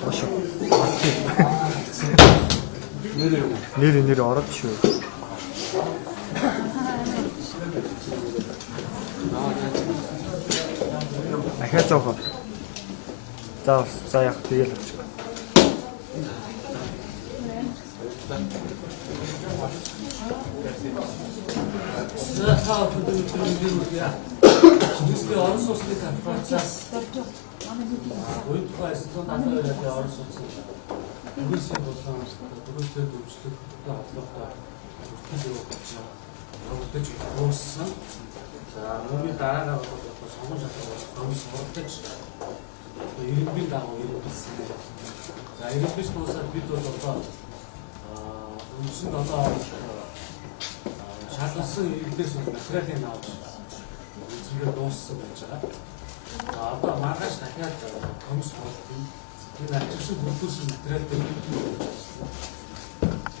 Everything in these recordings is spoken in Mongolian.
Доош. Нэр ороод шүү. Ахаа жоохоо. За яг тэгэл авчих. Орос улсны процесс. Өөрийнхөө эсвэл надад орос улсын хүмүүсийн болон бүрэлдэхүүн хөгжлөлттэй холбоотой өгдөж өгсөн. За үүний дараа сонгож хүмүүс суралцж ирэмбийн дагуу ирүүлсэн. За ирэмбис дуусаад бид бол одоо үндсэнд одоо шалгалсан иргэдээс материалын авч зүгээр дууссан байж байгаа. За одоо маргааш дахиад комисс болтын энэ ачаалсан бүрдүүлсэн материалтай.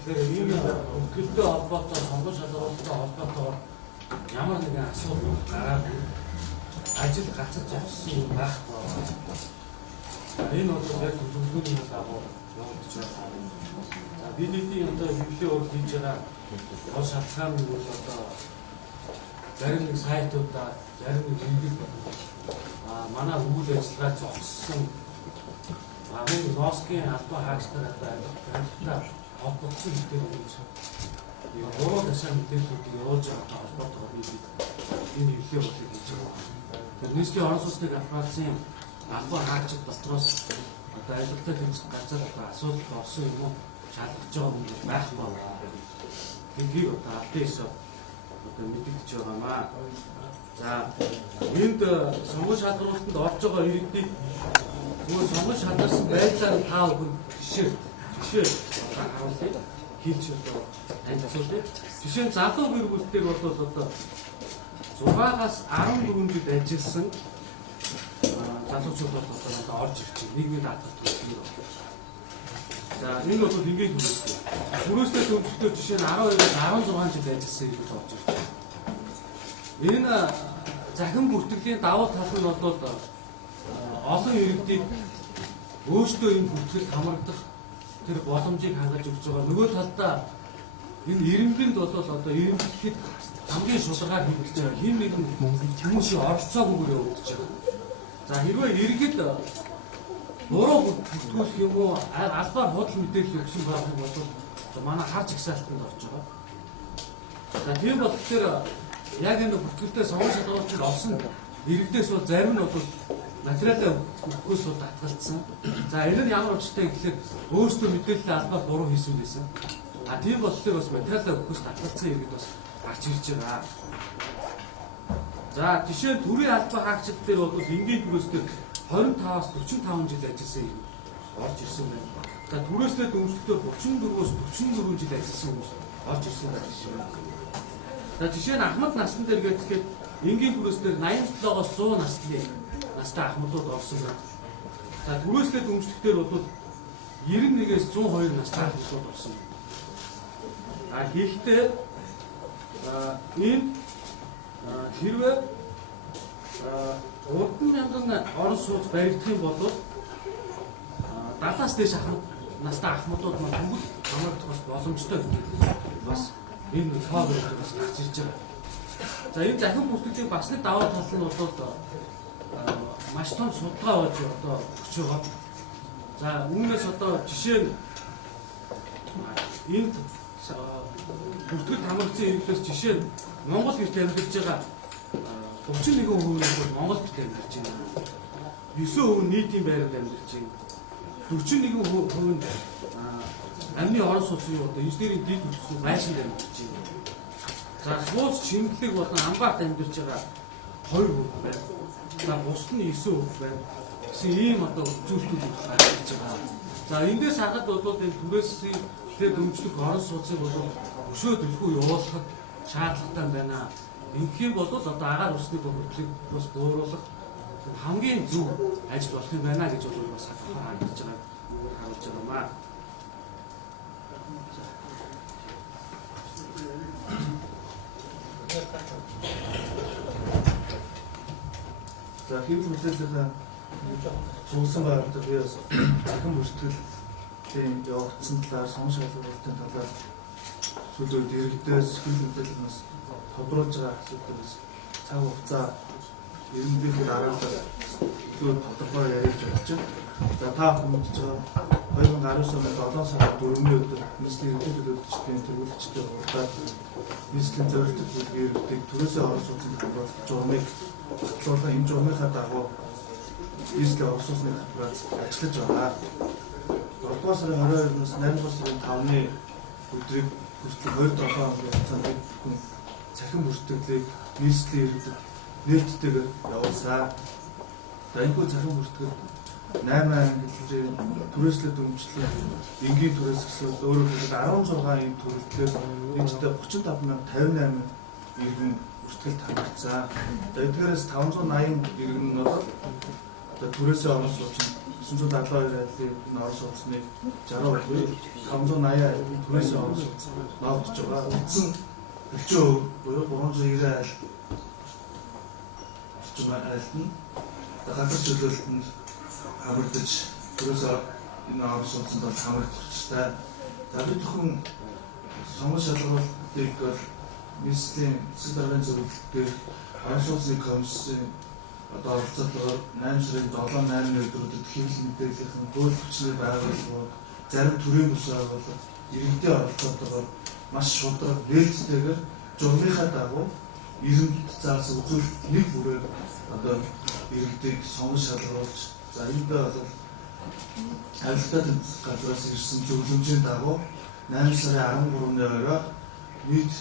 Тэгэхээр ийм өнгөлтөө холбоотой сонгож шалгуулалттай холбоотойгоор ямар нэгэн асуудал гараад ажил гацаж явсан юм байхгүй. Энэ бол яг төлөвлөгөөний дагуу явагдаж байна. За бидний одоо хөвлийн урд хийж байгаа гол шалтгаан нь бол одоо зарим нэг сайтуудаа зарим нэг иргэд манай үйл ажиллагаа зогссон энэ Носкийн албан хаагчтай одоо холбогдсон гэдэг юм шиг. Энэ гурван ташаа мэдээллүүдийг явуулж байгаа холбоотойгоор энэ хөвлийн урд хийж байгаа. Нийслэлийн орон сууцны корпорацийн албан хаагчид дотроос одоо ажилтны тэмцэх газар асуудал орсон юм уу шалгаж байгаа юм байхгүй байна. Энийг одоо апдейтсоо одоо мэдэгдэж байгаамаа. За энд сонгуульч шалгуулалтанд орж байгаа иргэдийг нөгөө сонгуульч шалгарсан байдлаар таа бүхэн жишээ харуулъя. Хийлч одоо танилцуулъя. Жишээ нь залуу гэр бүлтэйг бол одоо 6-аас 14 жил ажилласан залуучууд одоо орж ирж байна. Нийгмийн даатгал төлөвлөөр. За энэ бол ингээд үүсдэг. Түрүүстэй төвчтөө жишээ нь 12-аас 16 жил ажилласан иргэд орж ирж байна. Энэ захин бүртгэлийн давуу тал нь бол олон иргэдийг өөрсдөө энэ бүртгэлд хамрагдах тэр боломжийг хангаж өгч байгаа. Нөгөө талдаа энэ ирэмбэнд бол одоо ирэмблэхэд хамгийн шулгаар хэрэгжиж байгаа. Хин нэгэн хүмүүсийн оролцоогүйгээр явагдаж байгаа. За хэрвээ иргэд буруу бүртгүүлэх юм уу албаар худал мэдээлэл өгсөн байх юм бол манай харж ихсаалтанд орж байгаа. За тийм болохоор яг энэ бүртгэлтэй сонгуульч шалгуулалтанд орсон иргэдээс бол зарим нь бол материалаа өгөхөөс бол татгалцсан. За энэ нь ямар учиртай гэхээр өөрсдөө мэдээллийн албаар буруу хийсэн байсан. Тийм болохоор бас материалаа өгөхөөс татгалцсан иргэд бас гарч ирж байгаа. За жишээ нь төрийн албан хаагчид дээр бол энгийн түрээсээр 25-аас 45 жил ажилласан юм орж ирсэн байна. За түрээсээ дэмжлэгтээ 34-өөс 44 жил ажилласан хүмүүс орж ирсэн байна. За жишээ нь Ахмад насны дээр гэхэд энгийн түрээсээр 87-оос 100 настай ахмадууд орсон байна. За түрээсээ дэмжлэгтээр бол 91-ээс 102 настай ахмадууд орсон байна. Гэхдээ энэ хэрвээ 300,000 орон сууц баригдах юм бол 70-аас дээш настай ахмадууд маань бүгд хамрагдах бас боломжтой бас энэ тоог бас гарч ирж байгаа. За энэ захин бүртгэлийн бас нэг даваа тал нь бол маш том судалгаа болж одоо өгч байгаа. За үүнээс одоо жишээ нь энэ бүртгэл хамрагдсан иргэдээс жишээ нь Монгол гэрт амьдарч байгаа 31% нь бол Монгол гэрт амьдарч байна. 9% нь нийтийн байранд амьдарч байна. 41% нь амны орон сууцны одоо инженерийн дэд бүтцийн байшинд амьдарч байна. За сууц чимдлэг болон амбарт амьдарч байгаа 2 хүүхэд байна. За бусд нь 9 хүүхэд байна. Гэсэн ийм одоо зүйлүүд ажиллаж байгаа. За эндээс харахад бол энэ түрээсийн дэмжлэг орон сууцыг бол өшөө төлхөө явуулахад шаардлагатай байна. Ингэх юм бол одоо агаар усны бохирдлыг бас бууруулах хамгийн зөв ажил болох юм байна гэж бол бас харагдаж байгааг харуулж байгаамаа. За хэвлэл мэдээлэл зулсан байгаад би бас дахин бүртгэлийн явагдсан талаар сонир шалгуулалтын талаар сүүлийн үед иргэдээс хэвлэл мэдээлэл бас тодруулж байгаа асуудлаас цаг хугацаа ерөнхийдөө дараалал илүү тодорхой ярьж болж байна. За та хүмүүст 2019 оны 7 сарын 4-ний өдөр нийслэлийн төлөөлөгчдийн төрөлхтөд урдаад нийслэлийн зорилттой иргэдийг төрөөсөө орон сууцнд хамруулах журмыг батлуулан энэ журмынхаа дагуу нийслэлийн орон сууцны корпорац ажиллаж байгаа. 7 сарын 22-наас 8 сарын 5-ны өдрийг хүртэл 2-7 хоногийн хугацаанд хүн цахим бүртгэлийг нийслэлийн иргэдэд нээлттэйгээр явуулсан. За энэ цахим бүртгэл 8 ангиллын түрээслэлд өмчлөн энгийн түрээс гэсэн өөрөөр хэлбэл 16 энэ төрөлтөөр нийтдээ 35,058 иргэн бүртгэлд хамрагдсан. За эдгээрээс 580 иргэн нь бол одоо түрээсээ орон сууцнд 972 айлын орон сууцны 60%, 580 айлын түрээсээ орон сууц ногдож байгаа. Үндсэн 40% буюу 390 айл орчим айлд нь газар чөлөөлөлтөнд хамрагдаж түрээсээ энэ орон сууцнд бол хамрагдчихтай. За бид бүхэн сонгон шалгуулалтыг бол нийслэлийн засаг даргын зөвлөлтөөр орон сууцны комиссын одоо оролцоотойгоор 8 сарын 7-8-ны өдрүүдэд хэвлэл мэдээллийн хууль хүчний байгууллагууд зарим төрийн бүс байгууллага иргэдийн оролцоотойгоор маш шударга нээлттэйгээр журмынхаа дагуу иргэд заасан үзүүлэлт нэг бүрээр одоо иргэдийг сонгон шалгуулж за энэ бол авилгатай тэмцэх газраас ирсэн зөвлөмжийн дагуу 8 сарын 13-ны орой нийт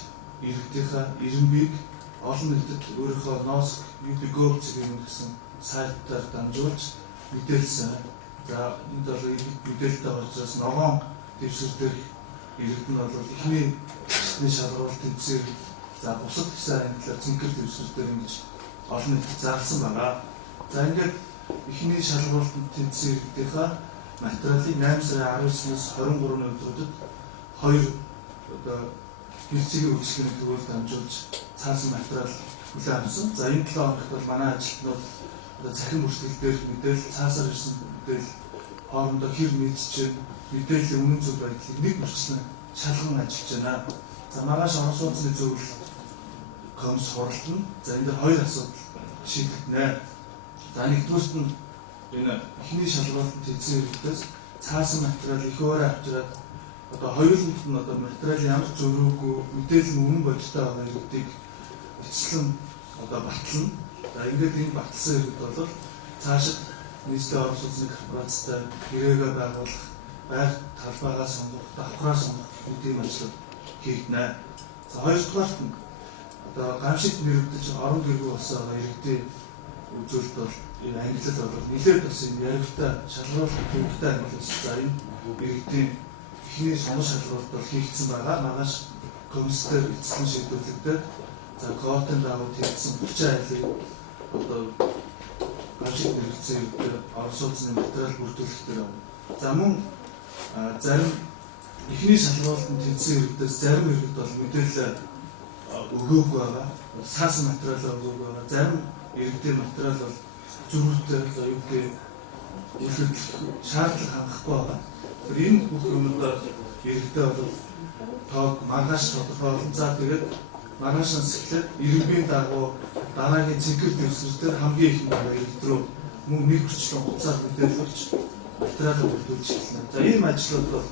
иргэдийнхаа 90-ийг олон нийтэд өөрийнхөө ноос UP.gov гэсэн сайтаар дамжуулж мэдээлсэн. За энд бол мэдээлэлтэй учраас ногоон дэвсгэр дээр иргэд нь бол эхний шалгуулалт тэмцээг за бусад хэсэг ангиллаар цэнхэр дэвсгэр дээр ингэж олон нийтэд заасан байгаа. За ингээд эхний шалгуулалтанд тэмцсэн иргэдийнхаа материалыг 8 сарын 19-ноос 23-ны өдрүүдэд 2 одоо хэрэгцээний үйлчлэгийн төвөөр дамжуулж цаасан материал хүлээн авсан. За энэ 7 хоногт бол манай ажилтнууд одоо цахим бүртгэл дээр мэдээлэл цаасаар ирсэн мэдээлэл хоорондоо хэр нийцэж мэдээллийн үнэн зөв байдлыг нэг бүрчлэн шалган ажиллаж байна. За маргааш орон сууцны зөвлөлт комисс хуралдана. За энэ дээр 2 асуудал шийдэгдэнэ. За нэгдүгürt нь энэ эхний шалгуулалтанд тэнцсэн хэрэгтээс цаасан материал их өөр авчираад одоо хоёуланд нь одоо материалын ямар зөрүүгүй мэдээлэл нь үнэн бодиттой байгаа иргэдийг эцэслэн одоо батлна. За ингээд энэ батлсан иргэд бол цаашид нийслэлийн орон сууцны корпорацтай хэрэгээ байгуулах, байр талбайгаа сонгох, давхраа сонгох гэдэг ажлууд хийгдэнэ. За хоёрдугаарт нь одоо гамшигт нэрвдэж орон гэргүй болсон байгаа иргэдийн үзүүлэлт бол энэ ангиллал бол нэлээд бас энэ яригтай шалгуулах хэрэгтэй ангиллал. За энэ иргэдийн эхний сонгон шалгуулалт бол хийгдсэн байгаа. Маргааш комиссээр эцэслэн шийдвэрлэгдээд за квотын дагуу тэгсэн 30 айлыг одоо гамшигт нэрвдсэн орон сууцны материал бүрдүүлэх дээр байна. За мөн зарим эхний шалгуулалтанд тэнцсэн иргэдээс зарим иргэд бол мэдээлэл өгөөгүй байгаа. Цаасан материалаа өгөөгүй байгаа. Зарим иргэдийн материал бол зөвхөн за юу гэх үйлдэл шаардлага хангахгүй байгаа. Энэ бүх юмудаа иргэдээ бол тоог маргааш тодорхойлон за тэгээд маргаашнаас эхлээд иргэдийн дагуу дараагийн цэгцэл дэвсгэрээр хамгийн их иргэд рүү мөн нэг хүрчлэн хугацаанд мэдээлэл өгч материалаа бүрдүүлж эхэлнэ. За ийм ажлууд бол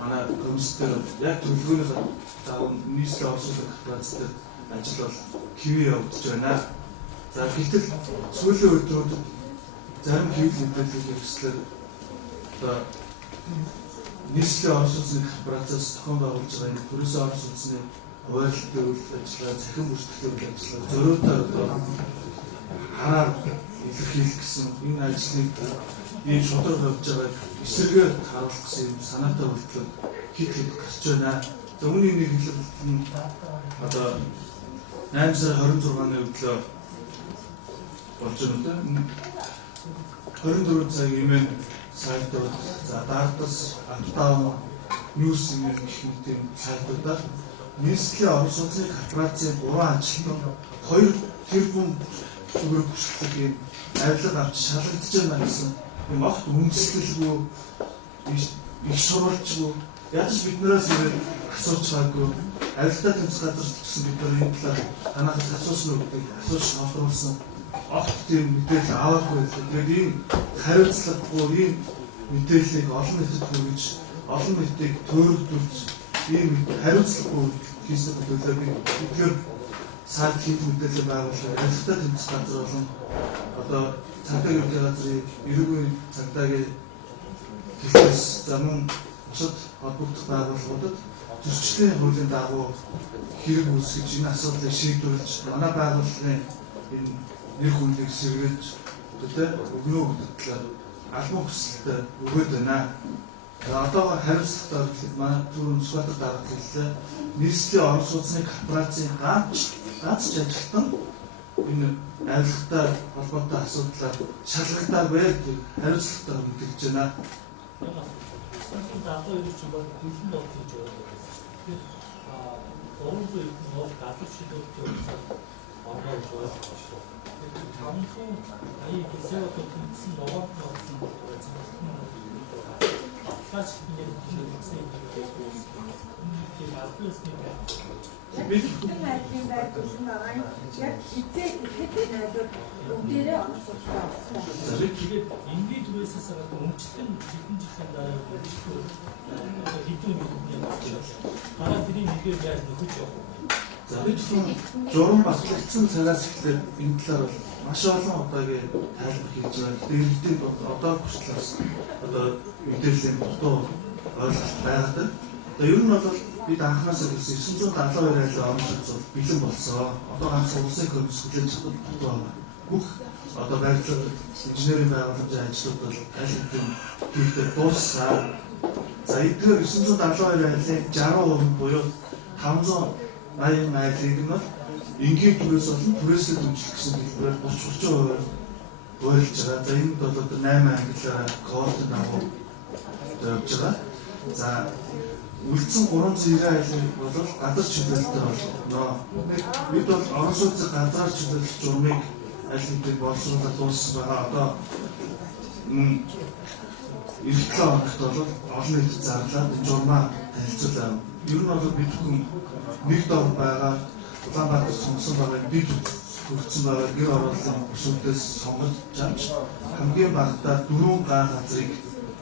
манай комиссээр яг төлөвлөгөөнийхөө дагуу нийслэлийн орон сууцны корпорацтай ажил бол хэвээ явагдаж байна. За гэтэл сүүлийн өдрүүдэд зарим хэвлэл мэдээллийг хэрэгслээр одоо нийслэлийн орон сууцны корпорацаас зохион байгуулж байгаа энэ төрөөсөө орон сууцны хуваарлалтын үйл ажиллагаа, захин бүртгэлийн үйл ажиллагаа зөрөөтэй одоо хараар илэрхийлэх гэсэн энэ ажлыг ийм шударга явж байгааг эсрэгээр харуулах гэсэн юм санаатай үйлдэл хэд гарч байна. За үүний нэг хэлбэл нь одоо 8 сарын 26-ны өглөө болж байна. 24 цаг имэн сайтууд за Дардас, Антаун, Ньюс имэн гэх мэт тийм сайтуудаар нийслэлийн орон сууцны корпорацийн 3 ажилтан 2 тэрбум төгрөг хүчлэг юм авилга авч шалгагдаж байна гэсэн юм огт үндэслэлгүй их сурвалжгүй яаж ч биднээс ирээд асууж байгаагүй авилгатай тэмцэх газар гэсэн бид нар энэ талаар танаас асуусан үг гэдэг асууж олруулсан огт тийм мэдээлэл аваагүй байлаа. Тэгээд ийм хариуцлагагүй ийм мэдээллийг олон нийтэд хүргэж олон нийтийг төөрөгдүүлж ийм хариуцлагагүй хийсэн зүйлээр бид сайд хийх мэдээлэл байгуулах авилгатай тэмцэх газар болон одоо цагдаагийн ерөнхий газрын эрүүгийн цагдаагийн хэлхээс замун бусад холбогдох байгууллагуудад зөрчлийн хуулийн дагуу хэрэг үүсгэж энэ асуудлыг шийдвэрлэж манай байгууллагын энэ нэр хүндийг сэргийлж өгнө гэдэг талаар албан хүсэлтэй өгөөд байна. Одоо хариуцлагатай гэхэд манай түрүүн Сүхбаатар дарга хэллээ. Нийслэлийн орон сууцны корпорацийн ганц ажилтан энэ авилгатай холбоотой асуудлаар шалгагдаагүй гэдэг хариуцлагатай мэдэгдэж байна. Бидний хайрын байдсан байгаа нь яг эцэг ихэд найдвар бүгдээрээ онц судалгаа авсан. Тэгээд энгийн түрээсээс гадна өмчлөн хэдэн жилийн дараа хэдэн юм дараа тэрийн нэгээр яаж нөхөж явах вэ? За бид журам батлагдсан цагаас эхлээд энэ талаар бол маш олон удаагийн тайлбар хийж байгаа. Дээрдээ одоо хүртэл одоо мэдээллийн дутуу ойлголт байгаад. Одоо ер нь бол бид анхнаасаа хэлсэн 972 айлын орон зай бэлэн болсон. Одоо ганц улсын комисс хүлээж авах дутуу байна. Бүх одоо байрлал инженерийн байгууламжийн ажлууд бол аль хэдийн хийхдээ дууссан. За эдгээр 972 айлын 60% буюу 580 айлыг нь энгийн түрээс болон түрээсээ дэмжих гэсэн хэлбэрээр 30% хуурилж байгаа. За энэ бол одоо 8 ангиллаар коордын дагуу явж байгаа. За үлдсэн 390 айлын бол газар чөлөөлтөй болно. Бид бол орон сууцны газар чөлөөлөх журмыг аль хэдийн боловсруулаад дууссан байгаа. Одоо эргэлтээ оногт бол олон нийтэд зарлаад энэ журмаа танилцуулаа. Ер нь бол бид хүн нэг дор байгаа Улаанбаатар сонгосон байгаа бид хүрсэн байгаа гэр орооллын бүсүүдээс сонгож авч хамгийн багадаа 4 га газрыг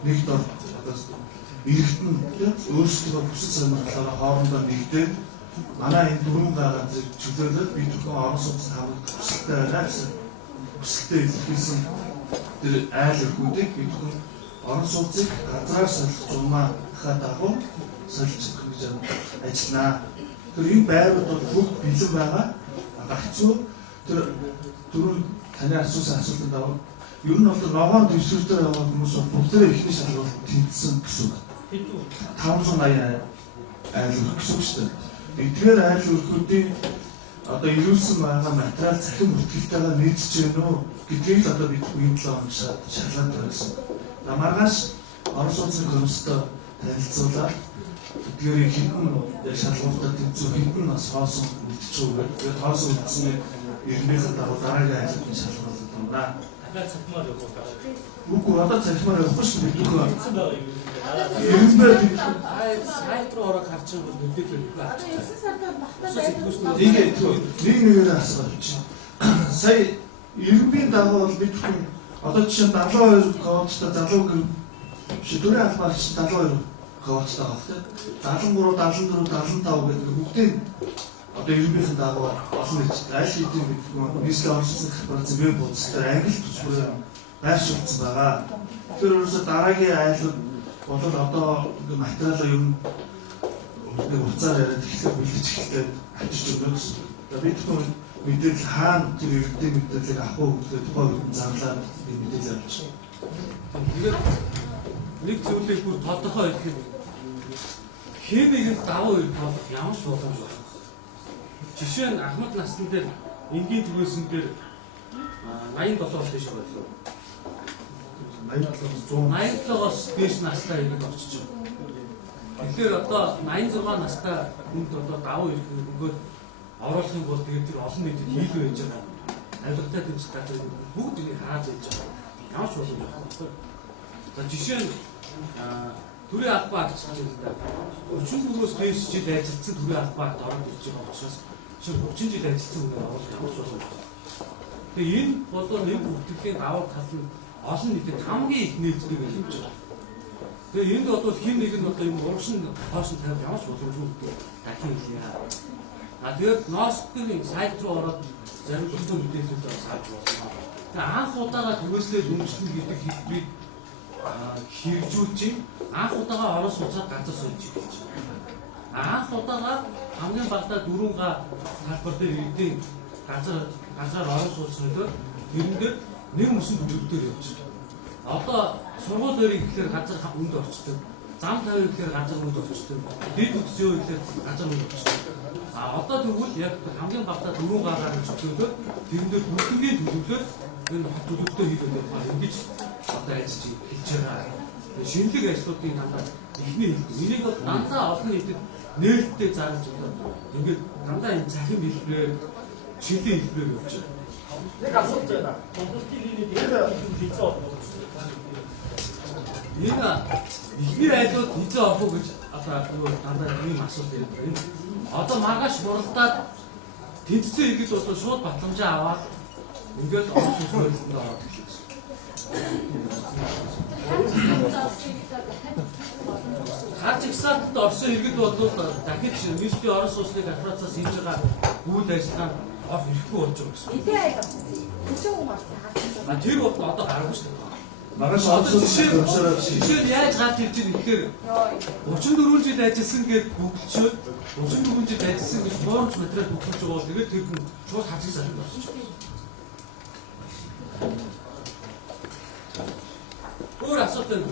нэг дор одоо иргэдэн өөрсдөө бүсэд сонирхлоор хоорондоо нэгдээд манай энэ 4 га газрыг чөлөөлөд бид хүн орон сууцнд хамрагдах хүсэлтэй байна гэсэн хүсэлтэй илэрхийлсэн тэр айл өргүүдийг бид хүн орон сууцыг газраар солих журмаахаа дагуу солих гэж ажилланаа. Тэр энэ байрууд бол бүх бэлэн байгаа. Гагцуу тэр түрүү таны асуусан асуултанд авах ер нь бол ногоон дэвсгэр дээр байгаа хүмүүс бүгдээ ихний шалгуулт тэнцсэн гэсэн үг. 580 айл өрх гэсэн үг шүү дээ. Эдгээр айл өрхүүдийн одоо ирүүлсэн байгаа материал захин бүртгэлтэйгээ нийцэж гэнэ үү гэдгийг л одоо бид энэ 7 хоног шалгаад байсан. Маргааш орон сууцны комисстой танилцуулаад эдгээрийн хэдэн шалгуултад тэнцүү хэдэн бас хоосон үлдчихвээ. Тэгээд хоосон үлдсэний ирмэхэн дагуу дараагийн айлын шалгуулт байна. Дахиад цахимаар явах уу? Үгүй одоо цахимаар явахгүй шүү дээ. Бидүүх сайт руу ороод харж байгаа бол мэдээлэл өгөх. Одоо 9 сард багтаа нэгээр асууж байна. Сая ирмийн дагуу бол бид хүн одоо жишээ нь 72 коодтой залуу гэр шийдвэрийн албаар 72 коодтой байгаа тийм 73, 74, 75 гэдэг бүгдийн одоо ирмийн дагуу олон нийтэд аль хэдийн бид нийслэлийн орон сууцны корпорацийн веб хуудас дээр англи төсвөр байршуулсан байгаа. Тэр өөрөөсөө дараагийн айлууд бол одоо материалаа ер нь нэг уцаар яриад эхлэх бэлдэж эхлээд авчиж өгнө гэсэн. За бид хүн мэдээлэл хаана тэр эрдэнэ мэдээллийг авах уу гэдэг тухайн үед зарлаад мэдээлэл авч. Тэгээд нэг зүйлийг бүр тодорхой хэлэх юм. Хэн нэгэн давуу үед тоглох ямар ч боломж байна. Жишээ нь Ахмад насны дээр энгийн түгээсэн дээр 87-оос дээш байлоо. 87-оос дээш настай ирээд очиж байна. Тэгэхээр одоо 86 настай хүнд одоо давуу ирэх нөгөөд оруулах юм бол тэгээд тэр олон нийтэд хийлгүй байж байгаа. Авилгатай тэмцэх газар бүгд энийг хараад байж байгаа. Ямар ч боломж байхгүй. За жишээ нь төрийн албаа гэж хэлдэг. 34-өөс дээш жил ажилласан төрийн албаад ороод ирж байгаа учраас чинь 30 жил ажилласан хүн оруулах ямар ч боломж байхгүй. Тэгээ энэ болоо нэг бүртгэлийн давуу тал нь олон нийтэд хамгийн их нээлттэй байж байгаа. Тэгээ энд бол хин нэг нь одоо юм уушин хоосон тавих ямар ч боломжгүй дахин хэлье. Тэгээд ноосгийн сайт руу ороод зарим бүхэн мэдээлэлүүд сааж болно. Тэгээ анх удаага түгээслээд өмчлөн гэдэг хэлбэрийг хэрэгжүүлж анх удаага орон сууцаар газар сольж гэж. Анх удаага хамгийн багадаа 4 га талбар дээр иргэдийн газар орон сууц солиод тэрэн дээр нэг мөсөн төлөвлөлтөөр явж байгаа. Одоо сургууль хоёрыг гэхээр газар үнд орчдөг. Зам тавь гэхээр газар үнд орчдөг. Дэд үтсөө гэхээр газар үнд орчдөг. Одоо тэгвэл яг хамгийн багадаа 4 гагаар төлөвлөлөд тэрэн дээр бүртгэлийн төлөвлөлөд энэ төлөвлөлтөө хийлгэх байна. Ингэж одоо ажиллаж хэлж байгаа. Шинэлэг ажлуудын дандаа ихний хэлбэр. Энийг бол дандаа олон нийтэд нээлттэй зааж байгаа. Ингээд дандаа энэ цахим хэлбэрээр шинэлэг хэлбэрээр явж байгаа. Нэг асуулт байна. Конституцийн хэлний хэлцээ олох. Энэ ихний айлууд хизээ авах гэж одоо дандаа ийм асуулт байна. Одоо маргааш хуралдаад тэнцсэн иргэд бол шууд батламжаа аваад ингээд орон сууцнд ороод ирлээ. Хаач ихсаалтад орсон иргэд бол дахиж нийслэлийн орон сууцны корпорацаас хийж байгаа үйл ажиллагаанд орох хэрэггүй болж байгаа гэсэн. Эдээ айлгсан. Өчөө хүн орсон хаач. Тэр бол одоо гарахгүй шүү дээ. Маргааш олсон жишээ яаж гарч ирж байгаа гэхээр 34 жил ажилласан гэж бүгдчөөд 34 жил ажилласан гэж боомж материал бүгдж байгаа бол тэгээд тэр хүн шууд хажиг салхинд орчих. Өөр асуулт байна.